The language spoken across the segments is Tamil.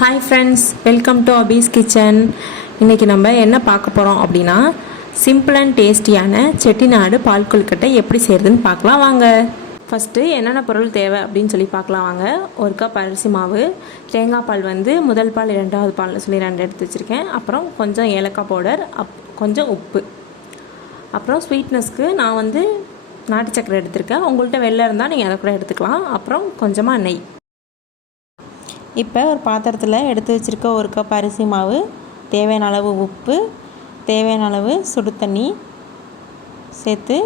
Hi friends, welcome to Abi's kitchen. இன்றைக்கி நம்ம என்ன பார்க்க போகிறோம் அப்படின்னா, சிம்பிள் அண்ட் டேஸ்டியான செட்டிநாடு பால் கொழுக்கட்டை எப்படி செய்கிறதுன்னு பார்க்கலாம் வாங்க. ஃபஸ்ட்டு என்னென்ன பொருள் தேவை அப்படின்னு சொல்லி பார்க்கலாம் வாங்க. ஒரு கப் அரிசி மாவு, தேங்காய் பால் முதல் பால் இரண்டாவது பால் சொல்லி 2 எடுத்து வச்சுருக்கேன். அப்புறம் கொஞ்சம் ஏலக்காய் பவுடர், கொஞ்சம் உப்பு. அப்புறம் ஸ்வீட்னஸ்க்கு நான் நாட்டு சக்கரை எடுத்திருக்கேன். உங்கள்கிட்ட வெள்ளை இருந்தால் நீங்கள் அதை கூட எடுத்துக்கலாம். அப்புறம் கொஞ்சமாக நெய். இப்போ ஒரு பாத்திரத்தில் எடுத்து வச்சுருக்க ஒரு கப் அரிசி மாவு, தேவையான அளவு உப்பு, தேவையான அளவு சுடு தண்ணி சேர்த்து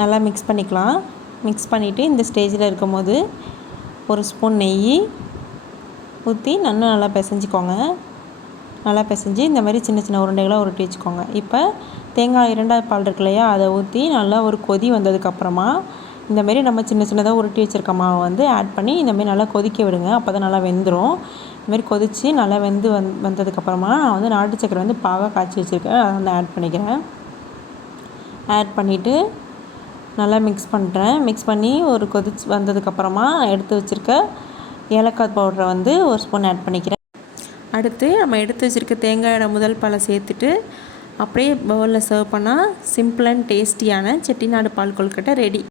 நல்லா மிக்ஸ் பண்ணிக்கலாம். மிக்ஸ் பண்ணிவிட்டு இந்த ஸ்டேஜில் இருக்கும் போது ஒரு ஸ்பூன் நெய் ஊற்றி நல்லா பிசைஞ்சிக்கோங்க. நல்லா பிசைஞ்சு இந்த மாதிரி சின்ன சின்ன உருண்டைகளாக உருட்டி வச்சுக்கோங்க. இப்போ தேங்காய் 2வது பால் இருக்கு இல்லையா, அதை ஊற்றி நல்லா ஒரு கொதி வந்ததுக்கப்புறமா இந்தமாரி நம்ம சின்ன சின்னதாக உருட்டி வச்சுருக்க மாவை ஆட் பண்ணி இந்தமாரி நல்லா கொதிக்க விடுங்க. அப்போ தான் நல்லா வெந்துடும். இதுமாரி கொதித்து நல்லா வெந்து வந்ததுக்கப்புறமா நான் நாட்டு சக்கரை பாகாக காய்ச்சி வச்சுருக்கேன். அதை ஆட் பண்ணிக்கிறேன். ஆட் பண்ணிவிட்டு நல்லா மிக்ஸ் பண்ணுறேன். மிக்ஸ் பண்ணி ஒரு கொதிச்சு வந்ததுக்கப்புறமா எடுத்து வச்சுருக்க ஏலக்காய் பவுடரை ஒரு ஸ்பூன் ஆட் பண்ணிக்கிறேன். அடுத்து நம்ம எடுத்து வச்சுருக்க தேங்காயோட முதல் பாலை சேர்த்துட்டு அப்படியே பவுலில் சர்வ் பண்ணால் சிம்பிள் அண்ட் டேஸ்டியான செட்டிநாடு பால் கொழுக்கட்டை ரெடி.